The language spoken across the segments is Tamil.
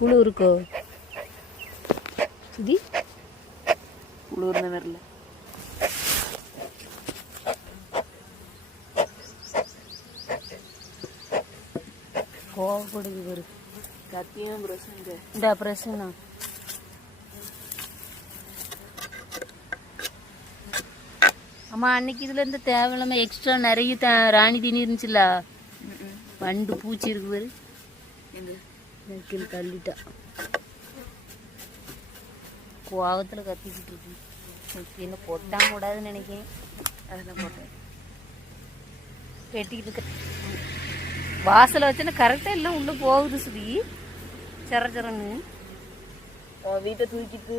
புழு இருக்கோ சுதி? குளிர்னு வரல. கோவப்படுது ஒரு கத்தியும் பிரச்சனை. இந்த பிரச்சனை அம்மா அன்னைக்கு இதுல இருந்து தேவையில்லாம எக்ஸ்ட்ரா நிறைய ராணி தீனி இருந்துச்சுல்ல, வண்டு பூச்சி இருக்கு பாரு, தள்ளிட்டா கோவத்துல கத்திக்கிட்டு இருக்கு. என்ன பொட்டா கூடாதுன்னு நினைக்கிறேன். அதெல்லாம் போட்டேன் வெட்டிக்கிட்டு இருக்க. வாசலை வச்சுன்னா கரெக்டா எல்லாம் உள்ள போகுது சுதி, சரன்னு. உன் வீட்டை தூக்கிட்டு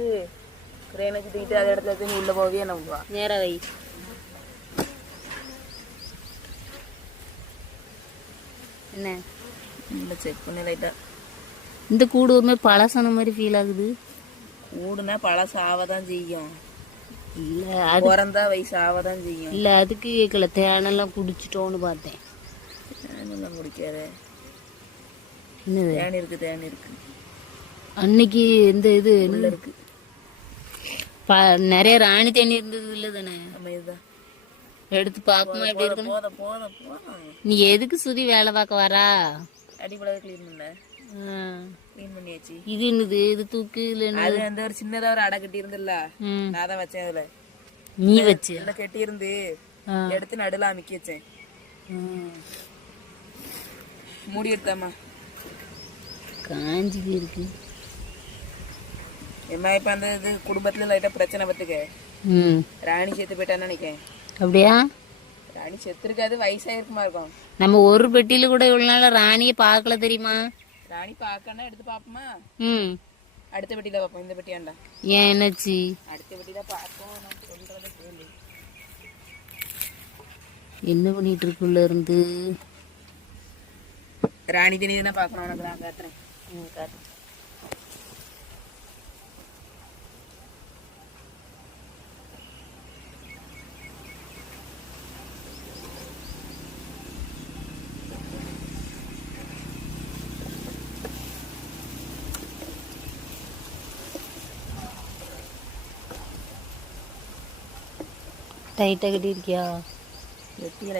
கிரேனுக்கு தூக்கிட்டு அதே இடத்துல வச்சு நீ உள்ள போவே நம்புவா. நேரா வை. என்ன இல்லை செக் பண்ணி லைட்டா. இந்த கூடுமே பழசான மாதிரி ஃபீல் ஆகுது. கூடுனா பழசு ஆவதான் செய்யும். இல்லை அது பிறந்தா வயசு ஆவதான் செய்யும். இல்லை அதுக்கு கேட்கல, தேனெல்லாம் குடிச்சிட்டோன்னு பார்த்தேன். தேனெல்லாம் குடிக்காத. என்னது தேன் இருக்கு, தேன் இருக்கு. அன்னைக்கு இந்த இது உள்ள இருக்கு. நிறைய ராணி தேனி இருந்தது இல்லை தானே? நம்ம இதுதான் எடுத்து பார்ப்போமா எப்படி இருக்குன்னு. போத போத போத. நீ எதுக்கு சுதி வேலை பார்க்க வரா? அடிப்படாத கிளீன் பண்ண. கிளீன் பண்ணியாச்சு. இது என்னது? இது தூக்கு. அது அந்த ஒரு சின்னதா ஒரு அடை கட்டி இருந்துல்ல, நான் தான் வச்சேன். அதுல நீ வச்சு இல்ல கட்டி இருந்து எடுத்து நடுல அமைக்க வச்சேன். மூடி எடுத்தாமா காஞ்சிக்கு இருக்கு. எம்மா இப்ப அந்த இது குடும்பத்துல லைட்டா பிரச்சனை பத்துக்க. ராணி செத்து போயிட்டான்னு நினைக்கேன். அப்படியா? ராணி செத்து இருக்காது, வயசாயிருக்குமா இருக்கும். நம்ம ஒரு பெட்டியில கூட இவ்வளவு நாள் ராணியை பார்க்கல தெரியுமா? ராணி பார்க்கணும், எடுத்து பாப்போமா? அடுத்த பெட்டியில பாப்போம். இந்த பெட்டி வேண்டாம். ஏன் என்னாச்சு? அடுத்த பெட்டியில பாப்போம். நான் சொல்றதை கேளு. என்ன பண்ணிட்டு இருக்குள்ள இருந்து? ராணி தனி தானே பாக்கணும். உனக்கு நான் காட்டுறேன். காட்டு. டைட்டா கட்டி இருக்கியா? வெட்டியில